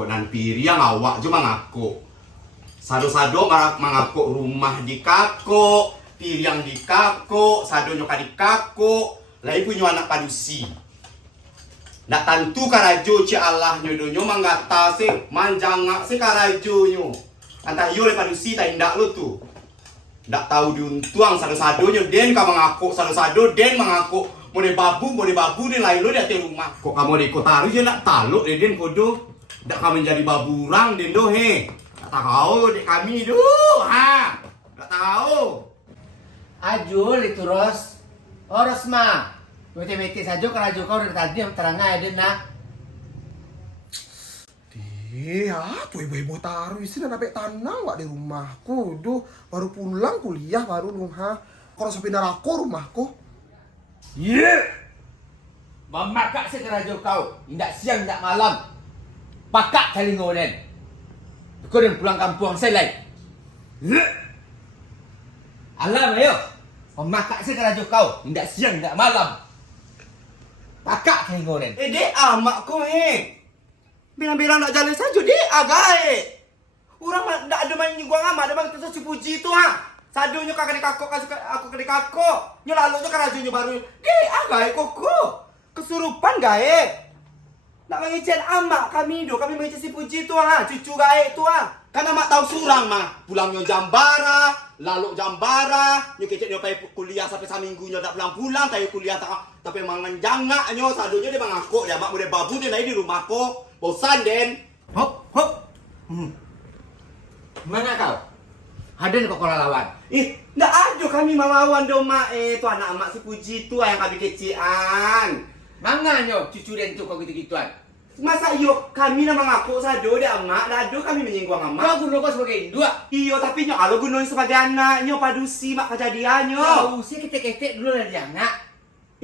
Kok nan piri yang awak je mangako. Sado-sado mangako rumah di kako, piri yang di kako, sado nyoka di kako, lai punya anak padusi. Ndak tentu karajo ci Allah nyodonyo manggata se manjanga se karajo nyo. Antah yo le padusi ta indak lo tu. Ndak tahu diuntuang sado-sadonyo den ka mangako sado-sado den mangako mode babu den lain lo di ate rumah. Kok kamu di kota aja ndak taluk den kodo. Ndak kami menjadi baburang den do he. Ndak tahu dek kami do. Ha. Ndak tahu. Ajul itu Ros. Oh Rosma. Mete-mete saja kerajo kau dari tadi yang terangnya den nah. Apa ibu-ibu taruh isi dan sampai tanah wak di rumahku. Duh, baru pulang kuliah baru rumah. Kalau sampai darahku rumahku. Memakak sekerajo kau. Indak siang, indak malam. Pakak kali ngonen. Kau dan pulang kampung saya lain. Alam ayo. Memakak sekerajo kau. Indak siang, indak malam. Pakak kali ngonen. Dek amak ko he. Bilang-bilang nak jalan saja dek agai. Orang ndak ada main gua amat, ada bang terus si puji tu ha. Sadunya kakak di kakok kasih aku ke kakok. Nyo lalu nyo karajunya baru. Dek agai koko. Kesurupan gae. Nak mengicen amak kami do, kami mengicen si puji tu ha, cucu gae tu ha. Kan amak tahu surang mah. Pulangnya jambara, lalu jambara, nyo kecek nyo pai kuliah sampai saminggu nyo dak pulang-pulang, tapi kuliah tak tapi mangan jangak nyo sadunya dia mangako ya mak muda babu dia lain di rumahku. Bosan den. Hop. Mana kau? Haden kok kola lawan. Ndak ada kami melawan do mak tu anak mak si puji tu yang kami kecian. Manganyo cucu den tu kau gitu-gituan. Masa iyo kami nama ngaku sado deh emak, dado kami menyinggung emak. Kau guna kau sebagai indua. Iyo tapi nyo alo gunoin sebagai anaknya padusi mak kejadiannya. Kau sih ketek-ketek dulu dari anak.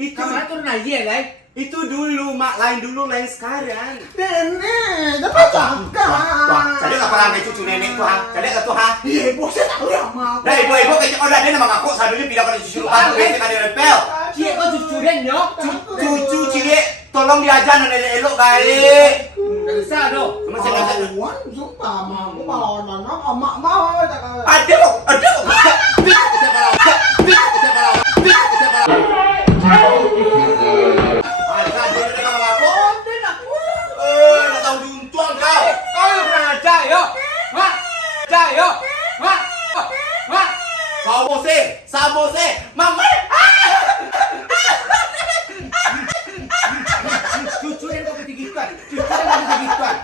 Itu Kamu turun aja lah. itu dulu mak, lain dulu lain sekarang. Nenek, jangan cakap. Wah, jadi nggak pernah ada cucu nenek tuh ha? Jadi nggak tuh ha? Iya, bos saya tahu ya mak. Dah ibu kayaknya udah dia nama ngaku sadonya pindah pada cucu lupa tuh dia kan repel. Cie kau cucu den yo. Cucu cilik tolong diajar nenek elok baik. Nggak bisa do. Kamu saya nggak Lawan, sumpah mak. Aku mau anak, emak mau. ada kok. Bisa siapa lawan? Bisa siapa lawan? Bisa siapa lawan? Nak tahu diuntuang kau. Kau yang pernah aja yo. Mak. Aja yo. Mak. Sabose, mama. Cucu den kau gitu-gituan. Cucu den kau gitu-gituan.